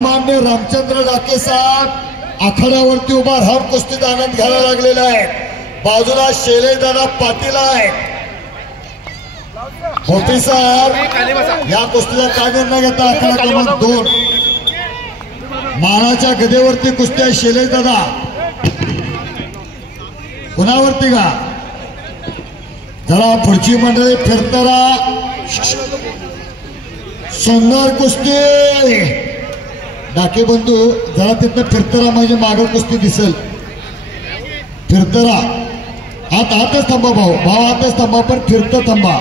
मान्य रामचंद्र डाके साहेब आखाड्यावरती उभा राहून कुस्तीचा आनंद घ्यायला लागलेला आहे। बाजूला शैलेशदादा पाटील आहे। होपी साहेब या कुस्तीला काय निर्णय घेता? आखाडा क्रमांक 2 मानाच्या गदेवरती कुस्ती आहे। शैलेशदादा कुणावरती का? जरा पुढची मंडळी फिरताना सुंदर कुस्ती। डाके बंधू जरा तिथं फिरतरा म्हणजे मागं कुस्ती दिसेल। फिरतरा हातच थांबा भाऊ, हातच थांबा, पण फिरत थांबा।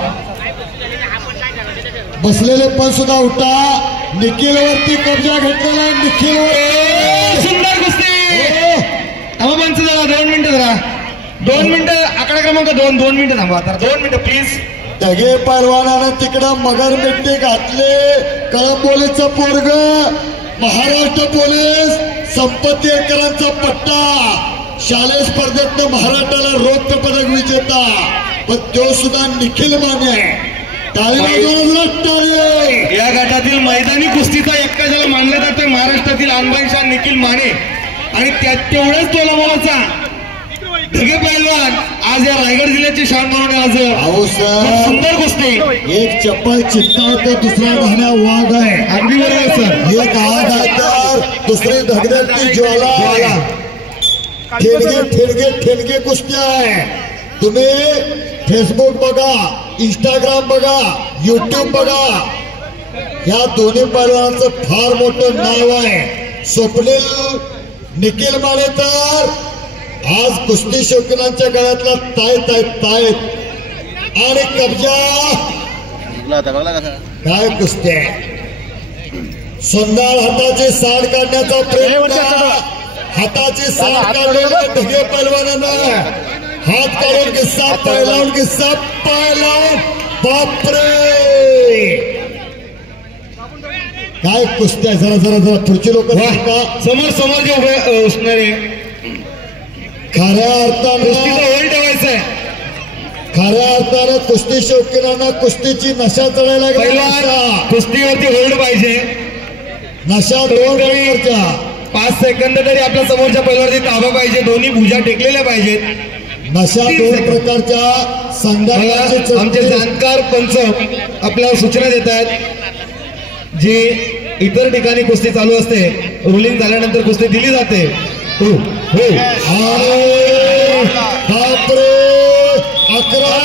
बसलेले पण सुद्धा उठा। निखिल वरती कब्जा घेतलेला आहे। निखिल सुंदर कुस्ती। पंच जरा 2 मिनिटं, जरा 2 मिनिटं। आकडा क्रमांक 2 मिनिटं थांबा। 2 मिनिटं प्लीज। तगे पैलवानानं तिकडं मगर मिट्टी घातले। कळंबोलीचं पोरग महाराष्ट्र पोलीस संपत्तीकरांचा पट्टा शालेय स्पर्धेत महाराष्ट्राला रौप्य पदक विजेता, पण तो सुद्धा निखिल माने। या गटातील मैदानी कुस्तीचा एक्का ज्याला मानलं जातं महाराष्ट्रातील अनबाईशा निखिल माने, आणि त्यात तेवढंच तोलामोलाचा ढगे पैलवान आज या रायगड जिल्ह्याची शान म्हणून आज सुंदर कुस्ती। एक चप्पल चित्ता तर दुसरा धान्या वाघ आहे। अगदी बरोबर सर। एक आग आहे तर दुसरी धगधगती ज्वाला। ठेणगे कुस्ती आहे। तुम्ही फेसबुक बघा, इंस्टाग्राम बघा, युट्यूब बघा, या दोन्ही पैलवानांचं फार मोठं नाव आहे। स्वप्नील निखिल माने तर आज कुस्ती शौकीनांच्या गळ्यातला तायत आणि कब्जा। काय कुस्ती आहे। सुंदर हाताची साड काढण्याचा प्रयत्न। हाताची साड काढलेल्या ढगे पैलवानानं हात काढून किस्सा पायलावून बापरे काय कुस्ती आहे। जरा पुढची लोक समोर जे उभे असणारे खऱ्या अर्थानं होईल ठेवायचंय। खऱ्या अर्थानं कुस्ती शौकीनांना कुस्तीची नशा चढायला गेला। कुस्तीवरती होल्ड पाहिजे। नशा 2 प्रकारच्या 5 सेकंद तरी आपल्या समोरच्या पैलवानावरती ताबा पाहिजे। दोन्ही भुजा टेकलेल्या पाहिजेत। नशा 2 प्रकारच्या संदर्भाचे आमचे जाणकार पंच आपल्याला सूचना देत आहेत। जी इतर ठिकाणी कुस्ती चालू असते, रुलिंग झाल्यानंतर कुस्ती दिली जाते। बापरे 11